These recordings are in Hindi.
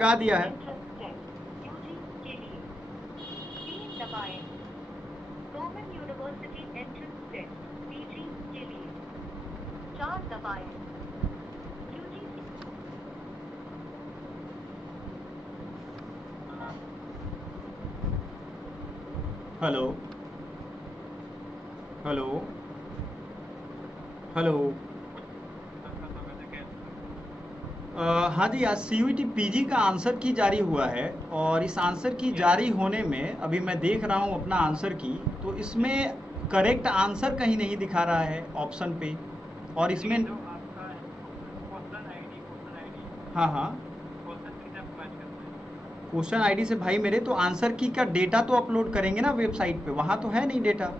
लगा दिया है। यूजी के लिए 3 दबाएं। Government university entrance test PG के लिए 4 दबाएं। UG hello hello hello. हाँ जी, आज सीयूईटी पीजी का आंसर की जारी हुआ है और इस आंसर की जारी होने में अभी मैं देख रहा हूँ अपना आंसर की, तो इसमें करेक्ट आंसर कहीं नहीं दिखा रहा है ऑप्शन पे। और इसमें जो आपका क्वेश्चन आईडी हाँ हाँ, क्वेश्चन के साथ मैच करता है। क्वेश्चन आईडी से भाई मेरे तो आंसर की का डेटा तो अपलोड करेंगे ना वेबसाइट पे, वहाँ तो है नहीं डेटा। आप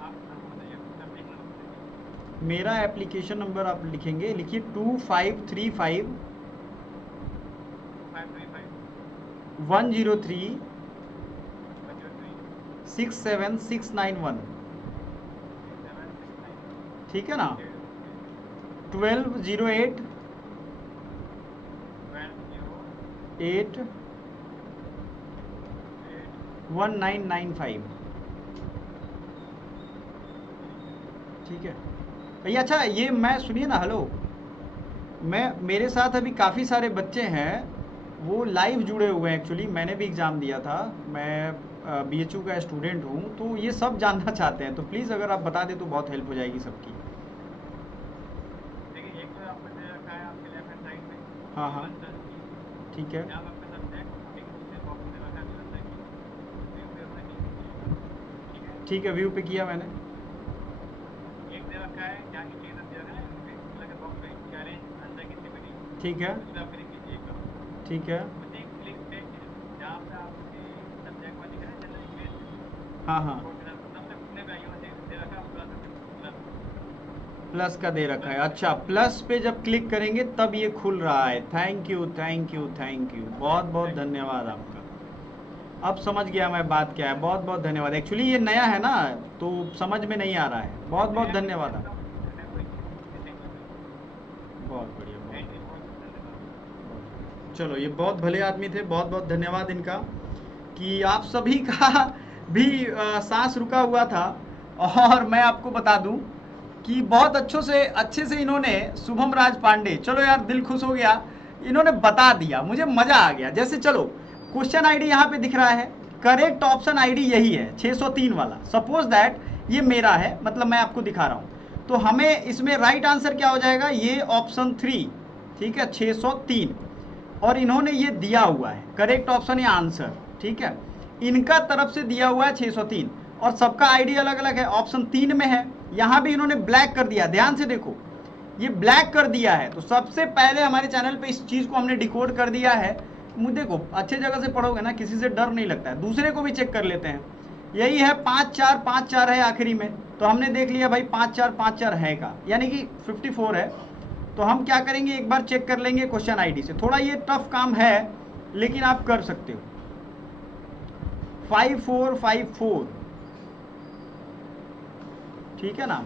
नाम बताइए, एप्लीकेशन नंबर बताइए। मेरा एप्लीकेशन नंबर आप लिखेंगे, लिखिए 2535 2535 103 103 67691। 6769। ठीक है ना? Okay okay 1208 8 1208 1995। ठीक है भैया। अच्छा ये मैं सुनिए ना, हेलो, मैं मेरे साथ अभी काफ़ी सारे बच्चे हैं, वो लाइव जुड़े हुए हैं। एक्चुअली मैंने भी एग्ज़ाम दिया था, मैं बीएचयू का स्टूडेंट हूँ, तो ये सब जानना चाहते हैं, तो प्लीज़ अगर आप बता दें तो बहुत हेल्प हो जाएगी सबकी। देखिए, एक तो आपको दे रखा है आपके लेफ्ट हैंड साइड में हाँ हाँ, आंसर की। ठीक है यहाँ आपका सब्जेक्ट, ठीक है, दूसरे बॉक्स में दे रखा है आंसर की। व्यू पे अपना क्लिक कीजिएगा। ठीक है, ठीक है, व्यू पे किया मैंने। एक दे रखा है जहाँ इंटीजर दे रखा है ना, पे लगे बॉक्स में कि अरेंज आंसर की सीपीटी, ठीक है उस पर आप क्लिक कीजिएगा। ठीक है। उसी क्लिक पे जहाँ पे आपके सब्जेक्ट में दिख रहा है जनरल इंग्लिश हाँ हाँ, सबसे घूमने पे आइए, दे रखा है प्लस प्लस का दे रखा है। अच्छा, प्लस पे जब क्लिक करेंगे तब ये खुल रहा है। Thank you thank you thank you, बहुत बहुत धन्यवाद आपका। अब समझ गया मैं बात क्या है, बहुत बहुत धन्यवाद। एक्चुअली ये नया है ना, तो समझ में नहीं आ रहा है। बहुत बहुत धन्यवाद वेलकम, आपका। कोई चीज़ नहीं है, थैंक यू वेलकम। बहुत बढ़िया, बहुत थैंक यू, बहुत बहुत धन्यवाद। बढ़िया। चलो, ये बहुत भले आदमी थे, बहुत बहुत धन्यवाद इनका कि आप सभी का भी सांस रुका हुआ था। और मैं आपको बता दूं कि बहुत अच्छे से इन्होंने, शुभम राज पांडे, चलो यार दिल खुश हो गया, इन्होंने बता दिया, मुझे मजा आ गया। जैसे चलो, क्वेश्चन आईडी यहाँ पे दिख रहा है, करेक्ट ऑप्शन आईडी यही है 603 वाला। सपोज दैट ये मेरा है, मतलब मैं आपको दिखा रहा हूँ, तो हमें इसमें राइट आंसर क्या हो जाएगा, ये ऑप्शन 3। ठीक है, 603। और इन्होंने ये दिया हुआ है करेक्ट ऑप्शन या आंसर। ठीक है, इनका तरफ से दिया हुआ है 603, और सबका आईडी अलग अलग है। ऑप्शन 3 में है, यहां भी इन्होंने ब्लैक कर दिया, ध्यान से देखो, ये ब्लैक कर दिया है। तो सबसे पहले हमारे चैनल पे इस चीज को हमने डिकोड कर दिया है। मुझे देखो, अच्छे जगह से पढ़ोगे ना, किसी से डर नहीं लगता है। दूसरे को भी चेक कर लेते हैं। यही है 5454 है आखिरी में, तो हमने देख लिया भाई 5454 है का, यानी कि 54 है। तो हम क्या करेंगे, एक बार चेक कर लेंगे क्वेश्चन आईडी से। थोड़ा ये टफ काम है, लेकिन आप कर सकते हो। 5454, ठीक है ना?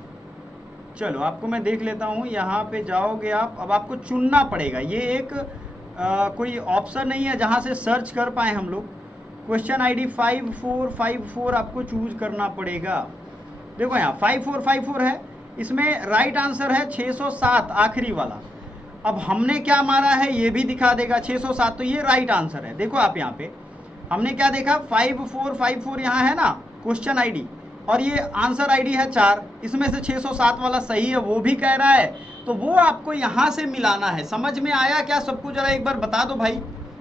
चलो, आपको मैं देख लेता हूँ। यहाँ पे जाओगे आप, अब आपको चुनना पड़ेगा। ये एक कोई ऑप्शन नहीं है जहाँ से सर्च कर पाए हम लोग। क्वेश्चन आईडी 5454 आपको चूज करना पड़ेगा। देखो यहाँ 5454 है, इसमें राइट आंसर है 607 आखिरी वाला। अब हमने क्या मारा है ये भी दिखा देगा, 607, तो ये राइट आंसर है। देखो आप यहाँ पे हमने क्या देखा, 5454 यहाँ है ना क्वेश्चन आईडी, और ये आंसर आईडी है 4। इसमें से 607 वाला सही है, वो भी कह रहा है, तो वो आपको यहाँ से मिलाना है। समझ में आया क्या सबको? जरा एक बार बता दो भाई,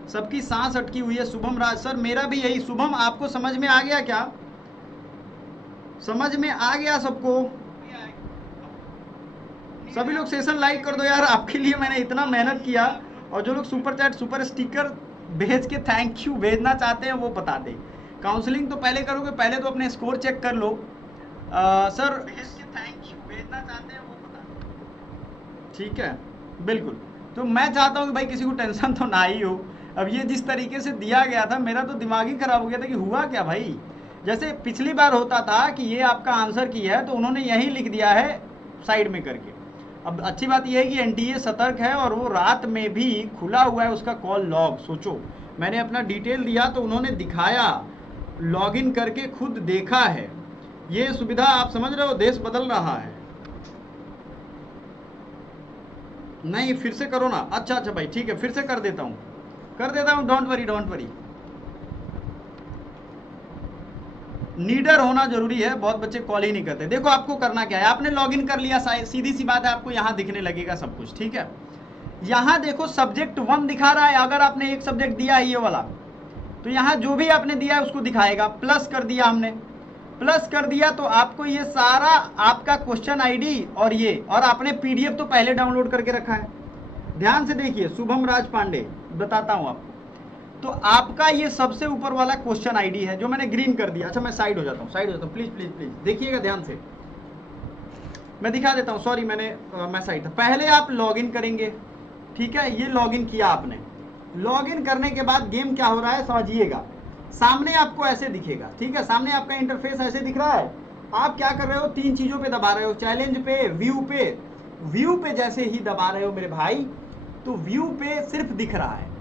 सबकी सांस अटकी हुई है। शुभम राज सर, मेरा भी यही। शुभम, आपको समझ में आ गया क्या? समझ में आ गया सबको? सभी लोग सेशन लाइक कर दो यार, आपके लिए मैंने इतना मेहनत किया। और जो लोग सुपर चैट सुपर स्टिकर भेज के थैंक यू भेजना चाहते हैं वो बता दें। काउंसलिंग तो पहले करोगे, पहले तो अपने स्कोर चेक कर लो। सर भेज के थैंक यू भेजना चाहते हैं वो बता दें। ठीक है, बिल्कुल। तो मैं चाहता हूँ कि भाई किसी को टेंशन तो ना ही हो। अब ये जिस तरीके से दिया गया था, मेरा तो दिमाग ही खराब हो गया था कि हुआ क्या भाई। जैसे पिछली बार होता था कि ये आपका आंसर की है, तो उन्होंने यही लिख दिया है साइड में करके। अब अच्छी बात यह है कि एनटीए सतर्क है और वो रात में भी खुला हुआ है उसका कॉल लॉग। सोचो, मैंने अपना डिटेल दिया तो उन्होंने दिखाया, लॉगिन करके खुद देखा है। ये सुविधा आप समझ रहे हो, देश बदल रहा है। नहीं फिर से करो ना। अच्छा अच्छा भाई ठीक है, फिर से कर देता हूँ, डोंट वरी डोंट वरी। नीडर होना जरूरी है, बहुत बच्चे कॉल ही नहीं करते। देखो आपको करना क्या है, आपने लॉगिन कर लिया, सीधी सी बात है, आपको यहाँ दिखने लगेगा सब कुछ, ठीक है। यहाँ देखो सब्जेक्ट 1 दिखा रहा है। अगर आपने एक सब्जेक्ट दिया है ये वाला, तो यहाँ जो भी आपने दिया है उसको दिखाएगा। प्लस कर दिया हमने, प्लस कर दिया तो आपको ये सारा आपका क्वेश्चन आईडी और ये, और आपने पीडीएफ तो पहले डाउनलोड करके रखा है। ध्यान से देखिए, शुभम राज पांडे, बताता हूं आपको। तो आपका ये सबसे ऊपर वाला क्वेश्चन आईडी है जो मैंने ग्रीन कर दिया। अच्छा मैं साइड हो जाता हूं, प्लीज प्लीज प्लीज देखिएगा ध्यान से, मैं दिखा देता हूं। सॉरी मैं साइड था। पहले आप लॉगिन करेंगे, ठीक है। ये लॉगिन किया आपने, लॉगिन करने के बाद गेम क्या हो रहा है समझिएगा। सामने आपको ऐसे दिखेगा, ठीक है, सामने आपका इंटरफेस ऐसे दिख रहा है। आप क्या कर रहे हो, 3 चीजों पे दबा रहे हो, चैलेंज पे, व्यू पे जैसे ही दबा रहे हो मेरे भाई, तो व्यू पे सिर्फ दिख रहा है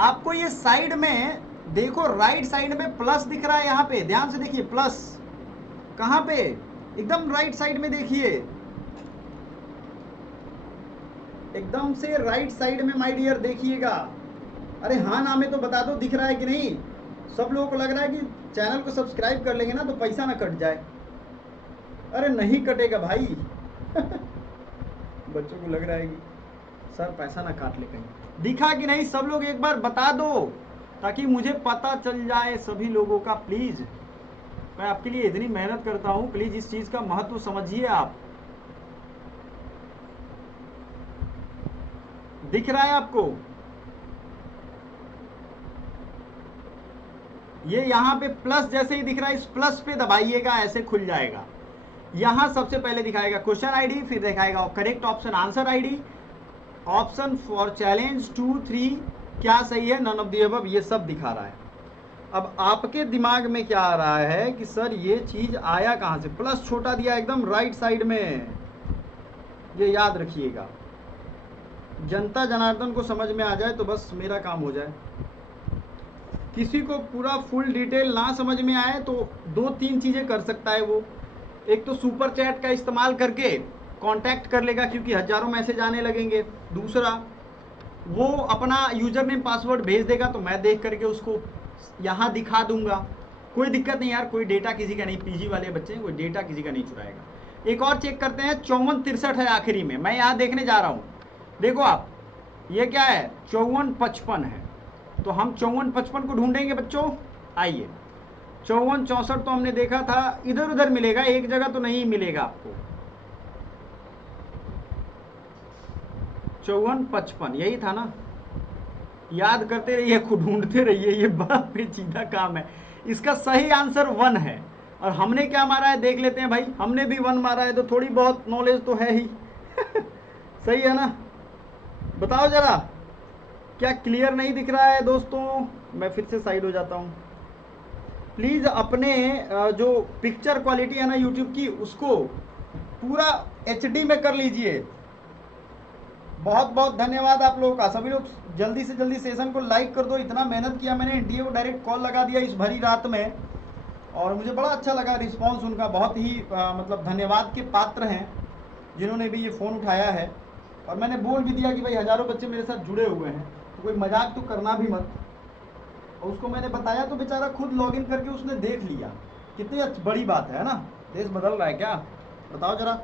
आपको। ये साइड में देखो, राइट साइड में प्लस दिख रहा है। यहाँ पे ध्यान से देखिए, प्लस कहाँ पे, एकदम राइट साइड में देखिए, एकदम से राइट साइड में माय डियर देखिएगा। अरे हाँ ना में तो बता दो दिख रहा है कि नहीं। सब लोगों को लग रहा है कि चैनल को सब्सक्राइब कर लेंगे ना तो पैसा ना कट जाए। अरे नहीं कटेगा भाई बच्चों को लग रहा है कि सर पैसा ना काट ले कहीं। दिखा कि नहीं सब लोग एक बार बता दो ताकि मुझे पता चल जाए सभी लोगों का। प्लीज, मैं आपके लिए इतनी मेहनत करता हूं, प्लीज इस चीज का महत्व समझिए आप। दिख रहा है आपको? ये यहाँ पे प्लस जैसे ही दिख रहा है, इस प्लस पे दबाइएगा, ऐसे खुल जाएगा। यहां सबसे पहले दिखाएगा क्वेश्चन आईडी, फिर दिखाएगा correct option answer ID, option for challenge 2 3 क्या सही है, नन ऑफ द अबव, ये सब दिखा रहा है। अब आपके दिमाग में क्या आ रहा है कि सर ये चीज आया कहां से? प्लस छोटा दिया एकदम राइट साइड में, ये याद रखिएगा। जनता जनार्दन को समझ में आ जाए तो बस मेरा काम हो जाए। किसी को पूरा फुल डिटेल ना समझ में आए तो 2-3 चीजें कर सकता है वो। एक तो सुपर चैट का इस्तेमाल करके कांटेक्ट कर लेगा क्योंकि हजारों मैसेज आने लगेंगे। दूसरा, वो अपना यूजर नेम पासवर्ड भेज देगा तो मैं देख करके उसको यहाँ दिखा दूंगा, कोई दिक्कत नहीं यार, कोई डेटा किसी का नहीं, पीजी वाले बच्चे कोई डेटा किसी का नहीं चुराएगा। एक और चेक करते हैं, 5463 है आखिरी में, मैं यहाँ देखने जा रहा हूँ। देखो आप, ये क्या है, 5455 है, तो हम 5455 को ढूंढेंगे बच्चों। आइए, 5464 तो हमने देखा था, इधर उधर मिलेगा, एक जगह तो नहीं मिलेगा आपको। 5455 यही था ना, याद करते रहिए, ढूंढते रहिए, ये बड़ा पेचीदा काम है। इसका सही आंसर 1 है, और हमने क्या मारा है देख लेते हैं भाई। हमने भी 1 मारा है, तो थोड़ी बहुत नॉलेज तो है ही सही है ना? बताओ जरा, क्या क्लियर नहीं दिख रहा है दोस्तों? मैं फिर से साइड हो जाता हूं। प्लीज अपने जो पिक्चर क्वालिटी है ना यूट्यूब की, उसको पूरा HD में कर लीजिए। बहुत बहुत धन्यवाद आप लोगों का। सभी लोग जल्दी से जल्दी सेशन को लाइक कर दो। इतना मेहनत किया मैंने, एनटीए को डायरेक्ट कॉल लगा दिया इस भरी रात में, और मुझे बड़ा अच्छा लगा रिस्पांस उनका। बहुत ही मतलब धन्यवाद के पात्र हैं जिन्होंने भी ये फ़ोन उठाया है। और मैंने बोल भी दिया कि भाई हज़ारों बच्चे मेरे साथ जुड़े हुए हैं, तो कोई मजाक तो करना भी मत। और उसको मैंने बताया तो बेचारा खुद लॉगिन करके उसने देख लिया। कितनी बड़ी बात है ना? देश बदल रहा है क्या? बताओ जरा।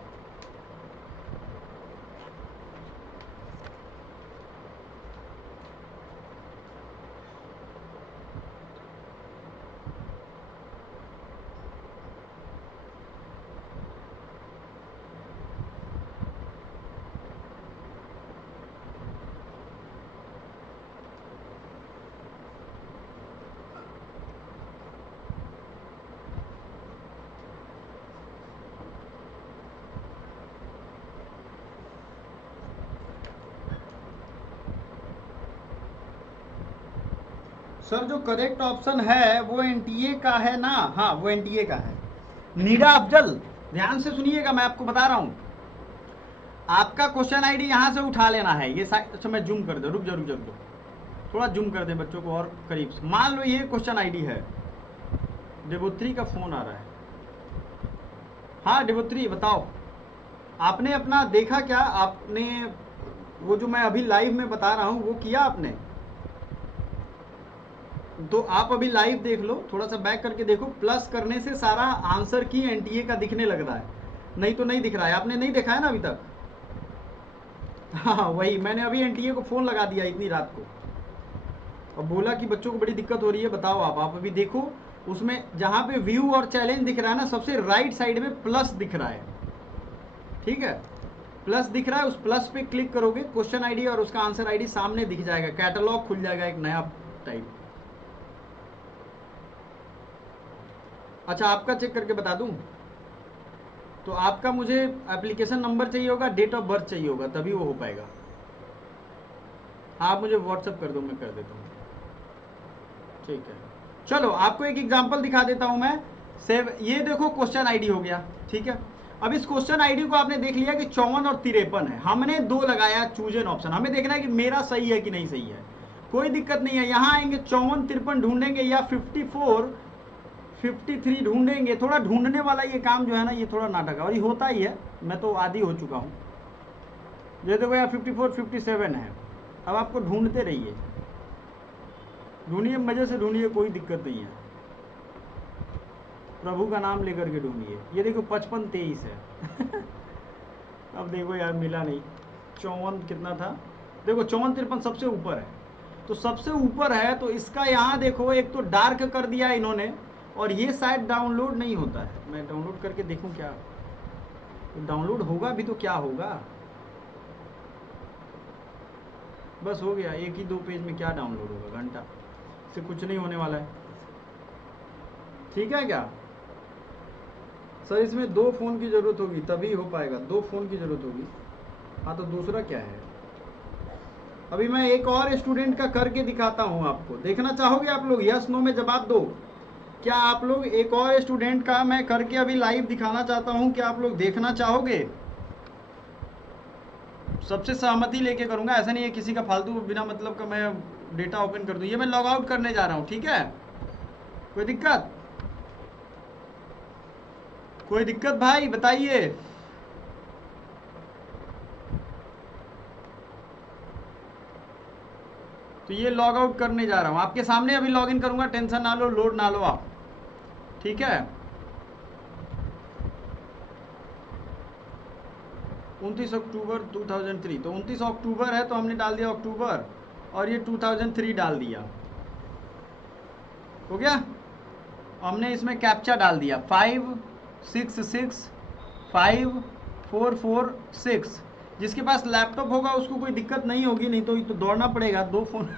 सर जो करेक्ट ऑप्शन है वो एनटीए का है ना? हाँ वो एनटीए का है। नीडा अफजल, ध्यान से सुनिएगा, मैं आपको बता रहा हूं। आपका क्वेश्चन आईडी यहाँ से उठा लेना है। ये अच्छा मैं जूम कर दे, रुक जा, थोड़ा जूम कर दे बच्चों को और करीब से। मान लो ये क्वेश्चन आईडी है। देवोत्री का फोन आ रहा है। हाँ देवोत्री बताओ, आपने अपना देखा क्या? आपने वो जो मैं अभी लाइव में बता रहा हूँ वो किया आपने? तो आप अभी लाइव देख लो, थोड़ा सा बैक करके देखो। प्लस करने से सारा आंसर की एनटीए का दिखने लग रहा है, नहीं तो नहीं दिख रहा है। आपने नहीं देखा है ना अभी तक? हाँ वही, मैंने अभी एनटीए को फ़ोन लगा दिया इतनी रात को और बोला कि बच्चों को बड़ी दिक्कत हो रही है, बताओ आप अभी देखो। उसमें जहाँ पे व्यू और चैलेंज दिख रहा है ना, सबसे राइट साइड में प्लस दिख रहा है, ठीक है? प्लस दिख रहा है, उस प्लस पे क्लिक करोगे, क्वेश्चन आईडी और उसका आंसर आईडी सामने दिख जाएगा, कैटलॉग खुल जाएगा एक नया टाइप। अच्छा आपका चेक करके बता दूं तो आपका मुझे एप्लीकेशन नंबर चाहिए होगा, डेट ऑफ बर्थ चाहिए होगा, तभी वो हो पाएगा। आप मुझे व्हाट्सएप कर दो, मैं कर देता हूँ, ठीक है? चलो आपको एक एग्जांपल दिखा देता हूं मैं। सेव, ये देखो क्वेश्चन आईडी हो गया, ठीक है? अब इस क्वेश्चन आईडी को आपने देख लिया कि 54 और 53 है। हमने 2 लगाया चूज एन ऑप्शन, हमें देखना है कि मेरा सही है कि नहीं सही है। कोई दिक्कत नहीं है, यहाँ आएंगे 54 53 ढूंढेंगे या 54 53 ढूंढेंगे। थोड़ा ढूंढने वाला ये काम जो है ना, ये थोड़ा नाटक है और ये होता ही है, मैं तो आदी हो चुका हूँ। ये देखो यहाँ 54 57 है। अब आपको ढूंढते रहिए, ढूंढिए, मजे से ढूंढिए, कोई दिक्कत नहीं है। प्रभु का नाम लेकर के ढूंढिए। ये देखो 55 23 है। अब देखो यार मिला नहीं। 54 कितना था? देखो 54 53 सबसे ऊपर है, तो सबसे ऊपर है तो इसका यहाँ देखो एक तो डार्क कर दिया इन्होंने, और ये शायद डाउनलोड नहीं होता है। मैं डाउनलोड करके देखूं क्या, तो डाउनलोड होगा भी तो क्या होगा, बस हो गया। एक ही 2 पेज में क्या डाउनलोड होगा, घंटा से कुछ नहीं होने वाला है, ठीक है क्या? सर इसमें 2 फ़ोन की ज़रूरत होगी तभी हो पाएगा, 2 फ़ोन की ज़रूरत होगी। हाँ तो दूसरा क्या है? अभी मैं एक और स्टूडेंट का करके दिखाता हूँ आपको, देखना चाहोगे आप लोग? यस नो में जवाब दो। क्या आप लोग, एक और स्टूडेंट का मैं करके अभी लाइव दिखाना चाहता हूँ, क्या आप लोग देखना चाहोगे? सबसे सहमति लेके करूँगा, ऐसा नहीं है किसी का फालतू बिना मतलब का मैं डेटा ओपन कर दूँ। ये मैं लॉग आउट करने जा रहा हूँ, ठीक है? कोई दिक्कत? कोई दिक्कत भाई बताइए। तो ये लॉग आउट करने जा रहा हूँ, आपके सामने अभी लॉग इन करूँगा, टेंशन ना लो, लोड ना लो आप, ठीक है? 29 अक्टूबर 2003, तो 29 अक्टूबर है तो हमने डाल दिया अक्टूबर, और ये 2003 डाल दिया, हो गया? हमने इसमें कैप्चा डाल दिया 56654446। जिसके पास लैपटॉप होगा उसको कोई दिक्कत नहीं होगी, नहीं तो दौड़ना पड़ेगा 2 फ़ोन।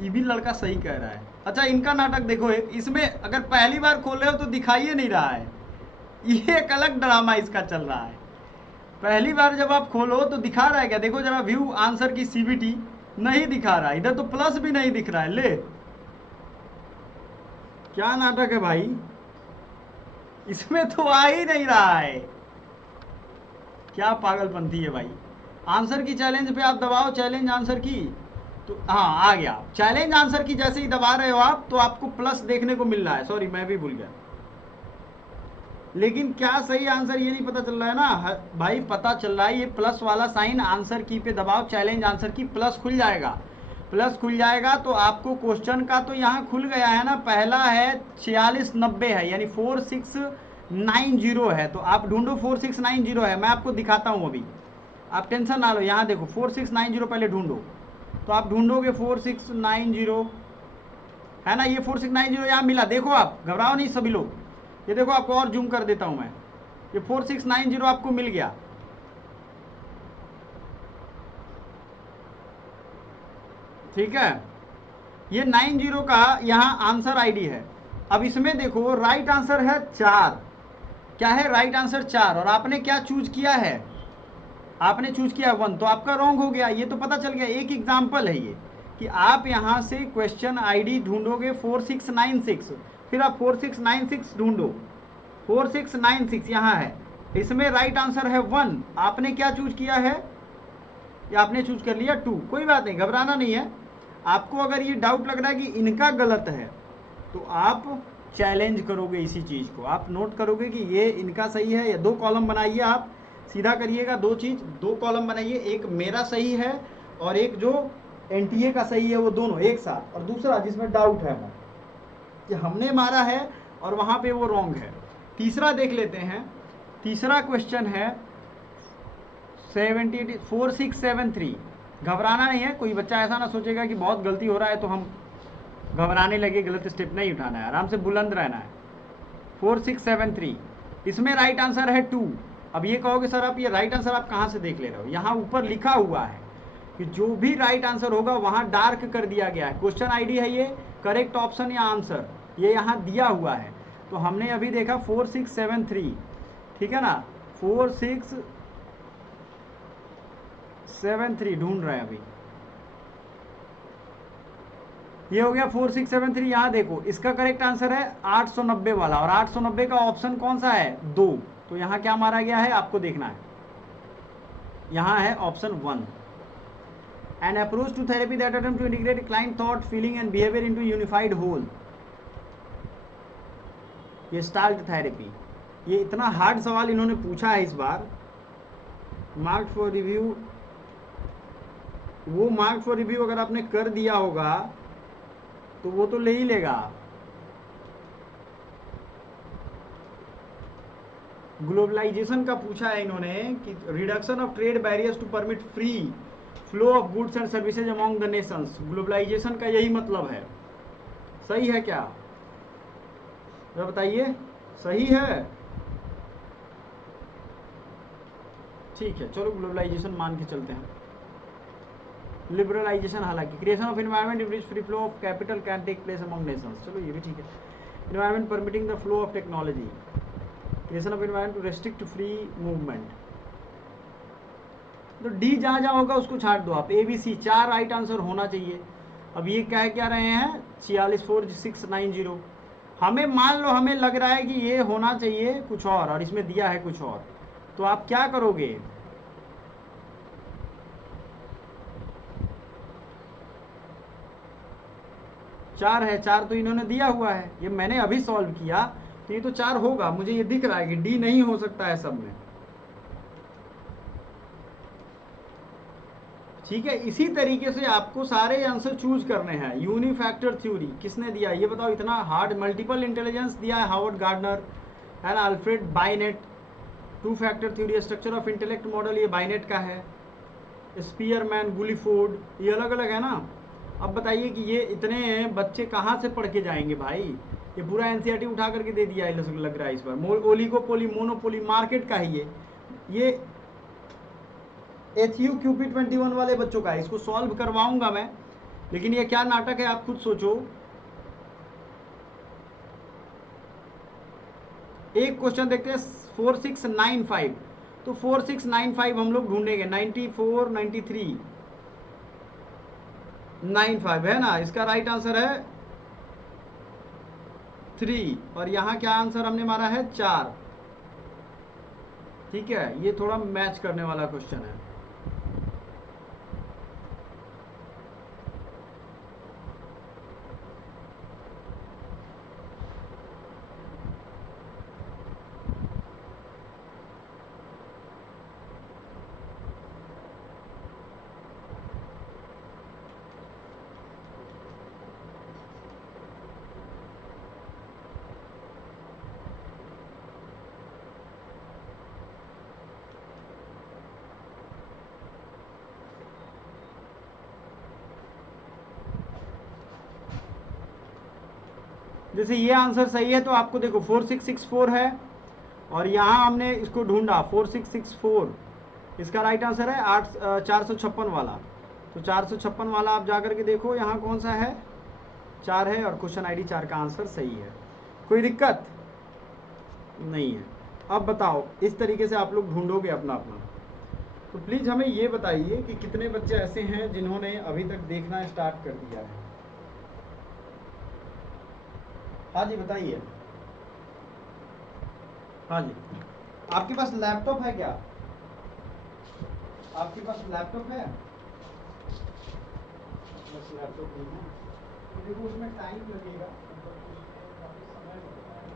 ये भी लड़का सही कह रहा है। अच्छा इनका नाटक देखो, एक इसमें अगर पहली बार खोले हो तो दिखाई ही नहीं रहा है, ये एक अलग ड्रामा इसका चल रहा है। पहली बार जब आप खोलो तो दिखा रहा है क्या? देखो जरा, व्यू आंसर की सीबीटी नहीं दिखा रहा है, इधर तो प्लस भी नहीं दिख रहा है। ले क्या नाटक है भाई, इसमें तो आ ही नहीं रहा है, क्या पागलपंथी है भाई। आंसर की चैलेंज पे आप दबाओ, चैलेंज आंसर की, तो हाँ आ गया। चैलेंज आंसर की जैसे ही दबा रहे हो आप तो आपको प्लस देखने को मिल रहा है। सॉरी मैं भी भूल गया, लेकिन क्या सही आंसर ये नहीं पता चल रहा है ना भाई। पता चल रहा है ये प्लस वाला साइन, आंसर की पे दबाओ, चैलेंज आंसर की, प्लस खुल जाएगा। प्लस खुल जाएगा तो आपको क्वेश्चन का तो यहाँ खुल गया है ना। पहला है 4690 है, यानी 4690 है, तो आप ढूंढो 4690 है। मैं आपको दिखाता हूँ अभी, आप टेंशन ना लो। यहाँ देखो 4690 पहले ढूंढो, तो आप ढूंढोगे 4690 है ना, ये 4690 यहाँ मिला। देखो आप घबराओ नहीं सभी लोग, ये देखो आपको और जूम कर देता हूँ मैं, ये 4690 आपको मिल गया, ठीक है? ये 90 का यहाँ आंसर आईडी है। अब इसमें देखो राइट आंसर है 4, क्या है राइट आंसर 4, और आपने क्या चूज किया है? आपने चूज किया 1, तो आपका रॉन्ग हो गया। ये तो पता चल गया, एक एग्जाम्पल है ये कि आप यहाँ से क्वेश्चन आईडी ढूंढोगे 4696, फिर आप 4696 ढूंढो, 4696 यहाँ है, इसमें राइट आंसर है 1। आपने क्या चूज किया है, या आपने चूज कर लिया 2। कोई बात नहीं, घबराना नहीं है। आपको अगर ये डाउट लग रहा है कि इनका गलत है, तो आप चैलेंज करोगे इसी चीज को, आप नोट करोगे कि ये इनका सही है, या 2 कॉलम बनाइए, आप सीधा करिएगा। 2 चीज, 2 कॉलम बनाइए, एक मेरा सही है और एक जो एनटीए का सही है, वो दोनों एक साथ, और दूसरा जिसमें डाउट है कि हमने मारा है और वहां पे वो रॉन्ग है। तीसरा देख लेते हैं। तीसरा क्वेश्चन है 4673। घबराना नहीं है, कोई बच्चा ऐसा ना सोचेगा कि बहुत गलती हो रहा है तो हम घबराने लगे, गलत स्टेप नहीं उठाना है, आराम से बुलंद रहना है। 4673, इसमें राइट आंसर है 2। अब ये कहोगे सर आप ये राइट आंसर आप कहाँ से देख ले रहे हो, यहाँ ऊपर लिखा हुआ है कि जो भी राइट आंसर होगा वहां डार्क कर दिया गया है। क्वेश्चन आईडी है ये, करेक्ट ऑप्शन या आंसर, ये यहाँ दिया हुआ है। तो हमने अभी देखा 4673, ठीक है ना, 4673 ढूंढ रहे हैं अभी। ये हो गया 4673। यहाँ देखो इसका करेक्ट आंसर है 890 वाला, और 890 का ऑप्शन कौन सा है, 2। तो यहाँ क्या मारा गया है आपको देखना है, यहाँ है option 1। An approach to therapy that attempt to integrate client thought, feeling and behavior into unified whole, ये स्टाल्ट थेरेपी। ये इतना हार्ड सवाल इन्होंने पूछा है इस बार। मार्क फॉर रिव्यू, वो मार्क फॉर रिव्यू अगर आपने कर दिया होगा तो वो तो ले ही लेगा। ग्लोबलाइजेशन का पूछा है इन्होंने कि reduction of trade barriers to permit free flow of goods and services among the nations. Globalization का यही मतलब है। सही है क्या, जरा बताइए, सही है? ठीक है, चलो ग्लोबलाइजेशन मान के चलते हैं। लिबरलाइजेशन, हालांकि creation of environment in which free flow of capital can take place among nations, चलो ये भी ठीक है। Environment permitting the flow of technology, creation of environment to restrict free movement. तो डी जहाँ जहाँ होगा उसको छाट दो आप। A B C 4 right answer होना चाहिए। अब ये क्या रहे हैं 464690। हमें मान लो हमें लग रहा है कि ये होना चाहिए कुछ और इसमें दिया है कुछ और, तो आप क्या करोगे, चार है, 4 तो इन्होंने दिया हुआ है, ये मैंने अभी सॉल्व किया तो ये तो 4 होगा, मुझे ये दिख रहा है कि डी नहीं हो सकता है सब में। ठीक है, इसी तरीके से आपको सारे आंसर चूज करने हैं। यूनिफैक्टर थ्योरी किसने दिया ये बताओ, इतना हार्ड। मल्टीपल इंटेलिजेंस दिया है हार्वर्ड गार्डनर है ना, Alfred Binet. 2 factor theory, structure of intellect model, ये बाइनेट का है। स्पीयरमैन, गुलिफोर्ड, ये अलग अलग है ना। अब बताइए कि ये इतने बच्चे कहाँ से पढ़ के जाएंगे भाई, ये पूरा एनसीईआरटी उठा करके दे दिया है लग रहा है इस बार। ओलिगोपोली, मोनोपोली, मार्केट का ही ये एचयू क्यूपी 21 वाले बच्चों का है। इसको सॉल्व करवाऊंगा मैं, लेकिन ये क्या नाटक है आप खुद सोचो। एक क्वेश्चन देखते हैं 4695। तो 4695 हम लोग ढूंढेंगे, 94, 93, 95 है ना। इसका राइट आंसर है 3, और यहाँ क्या आंसर हमने मारा है 4। ठीक है, ये थोड़ा मैच करने वाला क्वेश्चन है। जैसे ये आंसर सही है तो आपको देखो 4664 है, और यहाँ हमने इसको ढूंढा 4664, इसका राइट आंसर है 456 वाला। तो 456 वाला आप जाकर के देखो यहाँ कौन सा है, 4 है, और क्वेश्चन आईडी 4 का आंसर सही है। कोई दिक्कत नहीं है। अब बताओ इस तरीके से आप लोग ढूंढोगे अपना अपना। तो प्लीज़ हमें ये बताइए कि कितने बच्चे ऐसे हैं जिन्होंने अभी तक देखना स्टार्ट कर दिया है। हाँ जी बताइए। हाँ जी आपके पास लैपटॉप है क्या? आपके पास लैपटॉप है? बस लैपटॉप नहीं है तो देखो उसमें टाइम लगेगा, काफी समय लगता है।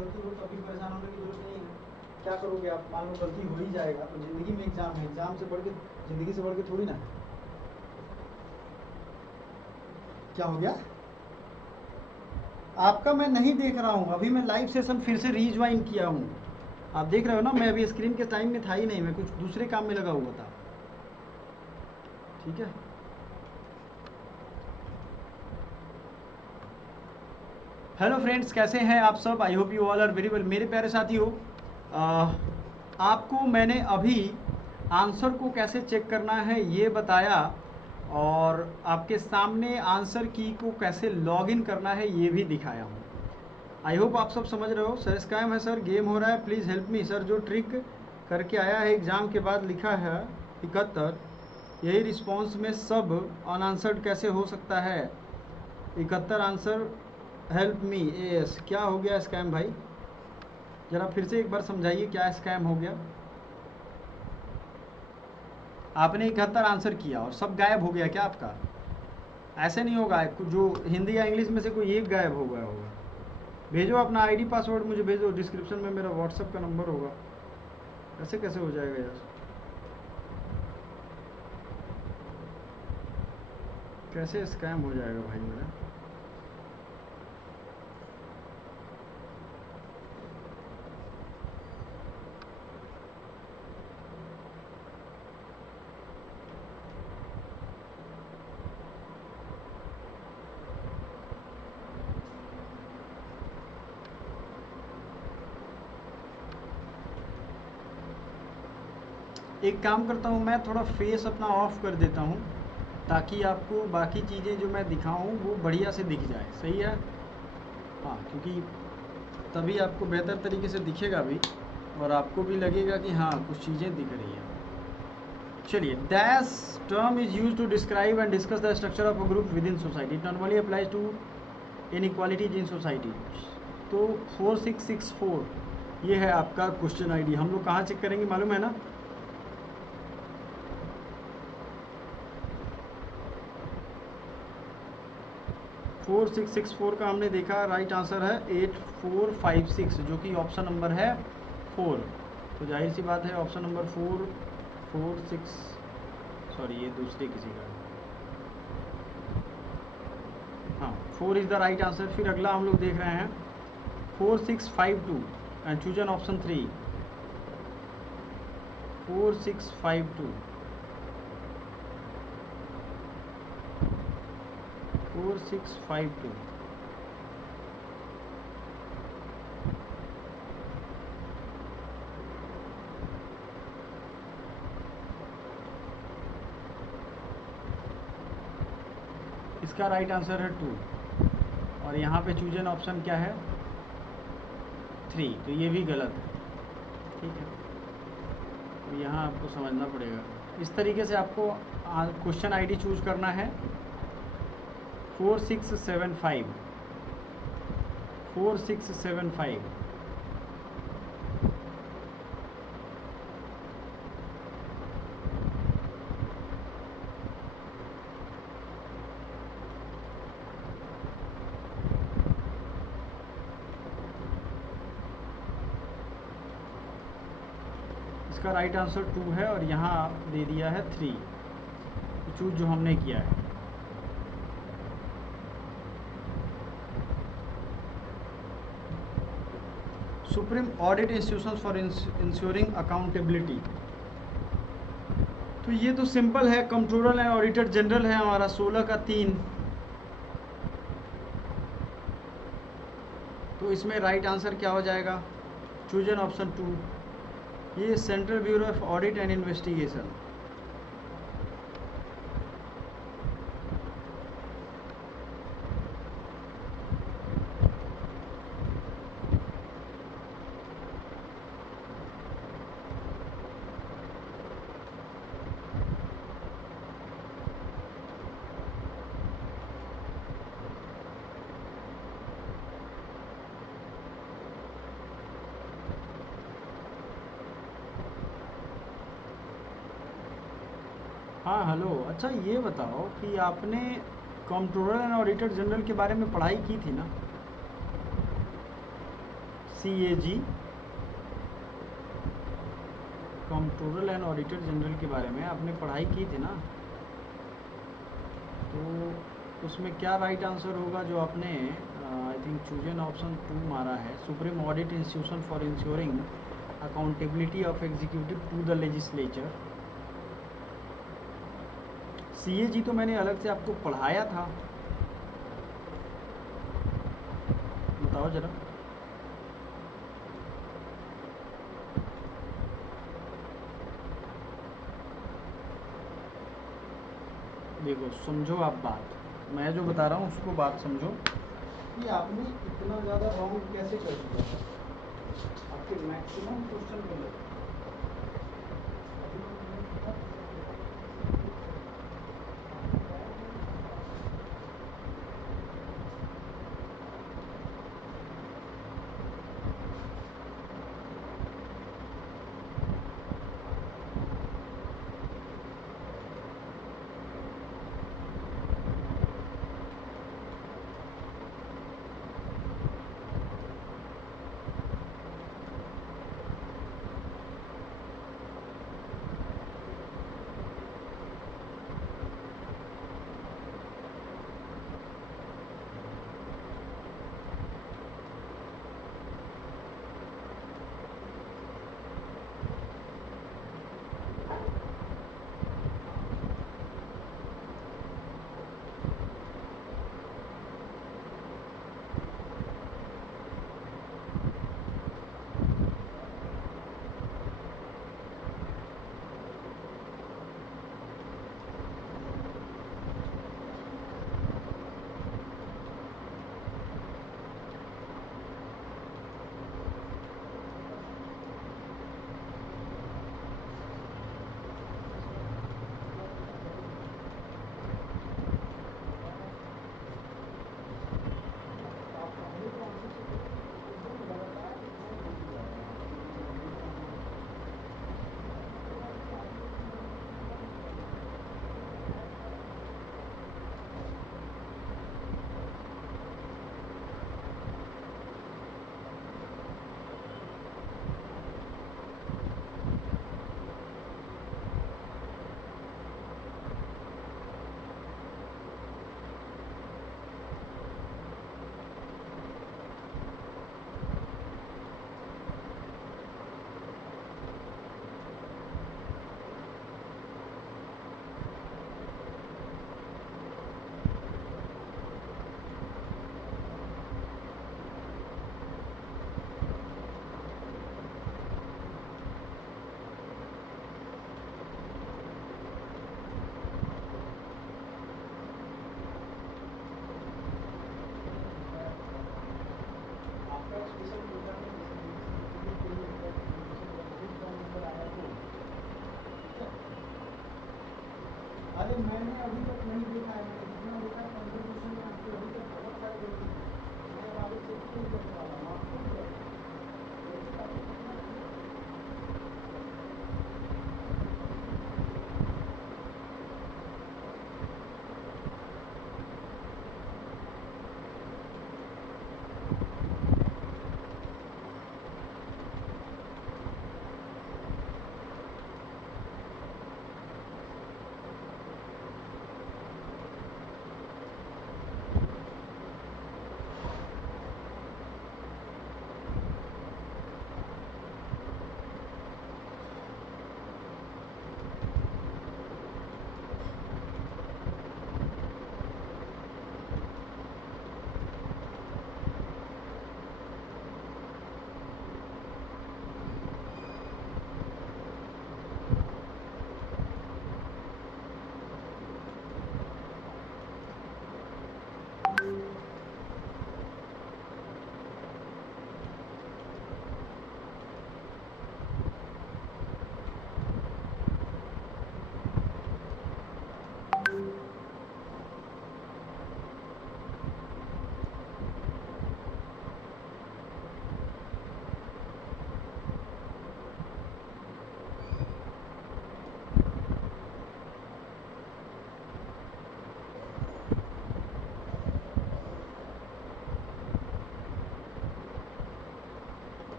गलती हो तभी परेशान होने की जरूरत नहीं है। क्या करोगे आप, मान लो गलती हो ही जाएगा तो ज़िंदगी में एग्ज़ाम है, एग्ज़ाम से बढ़ के ज़िंदगी से बढ़ के थोड़ी ना है। क्या हो गया आपका? मैं नहीं देख रहा हूँ, अभी मैं लाइव सेशन फिर से रीज्वाइन किया हूँ। आप देख रहे हो ना, मैं अभी स्क्रीन के टाइम में था ही नहीं, मैं कुछ दूसरे काम में लगा हुआ था। ठीक है, हेलो फ्रेंड्स, कैसे हैं आप सब? I hope you all are very well. मेरे प्यारे साथियों, आपको मैंने अभी आंसर को कैसे चेक करना है ये बताया, और आपके सामने आंसर की को कैसे लॉगिन करना है ये भी दिखाया हूँ। आई होप आप सब समझ रहे हो। सर स्कैम है सर, गेम हो रहा है, प्लीज़ हेल्प मी। सर जो ट्रिक करके आया है एग्ज़ाम के बाद लिखा है 71, यही रिस्पॉन्स में सब अनआंसर्ड कैसे हो सकता है? 71 आंसर, हेल्प मी एस। क्या हो गया स्कैम भाई? ज़रा फिर से एक बार समझाइए, क्या स्कैम हो गया? आपने 71 आंसर किया और सब गायब हो गया क्या आपका? ऐसे नहीं होगा, जो हिंदी या इंग्लिश में से कोई एक गायब हो गया होगा। भेजो अपना आईडी पासवर्ड, मुझे भेजो, डिस्क्रिप्शन में मेरा व्हाट्सएप का नंबर होगा। ऐसे कैसे हो जाएगा यार? कैसे स्कैम हो जाएगा भाई मेरा? एक काम करता हूँ, मैं थोड़ा फेस अपना ऑफ कर देता हूँ ताकि आपको बाकी चीज़ें जो मैं दिखाऊँ वो बढ़िया से दिख जाए। सही है? हाँ, क्योंकि तभी आपको बेहतर तरीके से दिखेगा भी और आपको भी लगेगा कि हाँ कुछ चीज़ें दिख रही हैं। चलिए, this term is use to describe and discuss the structure of a group within society. It normally applies to inequalities in society. तो 4664 ये है आपका क्वेश्चन आईडी। हम लोग कहाँ चेक करेंगे मालूम है ना? फोर 664 का हमने देखा, राइट आंसर है 8456 जो कि ऑप्शन नंबर है 4। तो जाहिर सी बात है ऑप्शन नंबर 446, सॉरी ये दूसरे किसी का, हाँ 4 इज़ द राइट आंसर। फिर अगला हम लोग देख रहे हैं 4652 एंड चूज एन ऑप्शन 3। 4652 4652 इसका राइट आंसर है 2 और यहाँ पे चूज एन ऑप्शन क्या है 3, तो ये भी गलत है। ठीक है, तो यहाँ आपको समझना पड़ेगा। इस तरीके से आपको क्वेश्चन आईडी चूज करना है 4675 4675। इसका राइट आंसर 2 है और यहाँ दे दिया है 3, तो चूज जो हमने किया है। Supreme audit institutions for ensuring accountability, तो ये तो सिंपल है, कंट्रोलर एंड ऑडिटर जनरल है हमारा 16 का 3। तो इसमें राइट आंसर क्या हो जाएगा? Choose an option 2। ये central bureau of audit and investigation. हाँ हेलो, अच्छा ये बताओ कि आपने कंट्रोलर एंड ऑडिटर जनरल के बारे में पढ़ाई की थी ना? CAG, controller and auditor general के बारे में आपने पढ़ाई की थी ना, तो उसमें क्या राइट आंसर होगा जो आपने I think choose an option 2 मारा है, supreme audit institution for ensuring accountability of executive to the legislature. CAG तो मैंने अलग से आपको पढ़ाया था, बताओ जरा। देखो समझो आप बात, मैं जो बता रहा हूँ उसको बात समझो कि आपने इतना ज़्यादा रॉन्ग कैसे कर दिया है। आपके मैक्सिमम क्वेश्चन को लेकर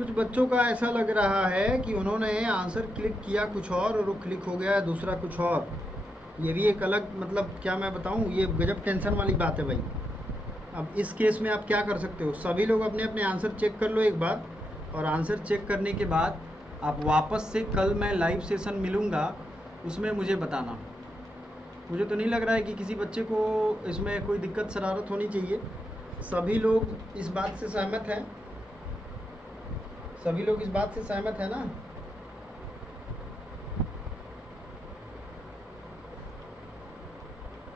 कुछ बच्चों का ऐसा लग रहा है कि उन्होंने आंसर क्लिक किया कुछ और वो क्लिक हो गया दूसरा कुछ और। ये भी एक अलग, मतलब क्या मैं बताऊं, ये गजब टेंशन वाली बात है भाई। अब इस केस में आप क्या कर सकते हो, सभी लोग अपने अपने आंसर चेक कर लो एक बार, और आंसर चेक करने के बाद आप वापस से कल मैं लाइव सेशन मिलूँगा, उसमें मुझे बताना। मुझे तो नहीं लग रहा है कि किसी बच्चे को इसमें कोई दिक्कत शरारत होनी चाहिए। सभी लोग इस बात से सहमत हैं? सभी लोग इस बात से सहमत है ना?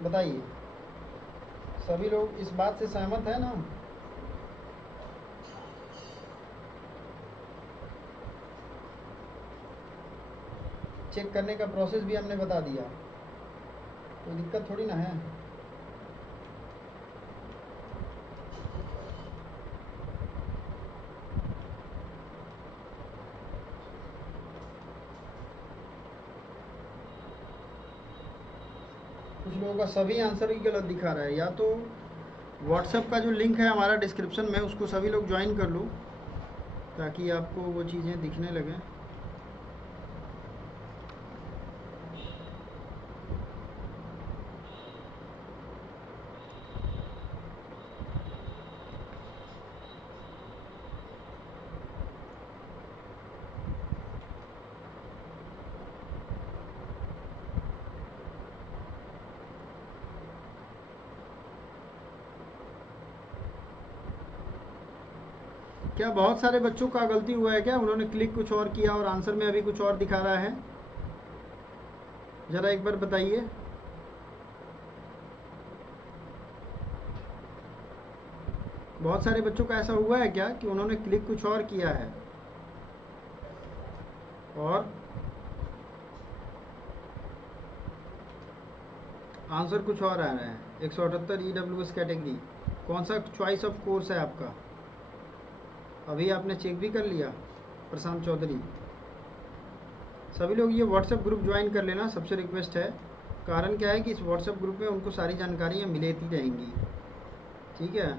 बताइए, सभी लोग इस बात से सहमत है ना? चेक करने का प्रोसेस भी हमने बता दिया, कोई दिक्कत थोड़ी ना है। कुछ लोगों का सभी आंसर ही गलत दिखा रहा है। या तो व्हाट्सएप का जो लिंक है हमारा डिस्क्रिप्शन में, उसको सभी लोग ज्वाइन कर लो ताकि आपको वो चीज़ें दिखने लगें। क्या बहुत सारे बच्चों का गलती हुआ है क्या? उन्होंने क्लिक कुछ और किया और आंसर में अभी कुछ और दिखा रहा है? ज़रा एक बार बताइए। बहुत सारे बच्चों का ऐसा हुआ है क्या कि उन्होंने क्लिक कुछ और किया है और आंसर कुछ और आ रहा है? 178 EWS कैटेगरी, कौन सा चॉइस ऑफ कोर्स है आपका? अभी आपने चेक भी कर लिया? प्रशांत चौधरी, सभी लोग ये व्हाट्सएप ग्रुप ज्वाइन कर लेना, सबसे रिक्वेस्ट है। कारण क्या है कि इस व्हाट्सएप ग्रुप में उनको सारी जानकारियाँ मिलती रहेंगी, ठीक है।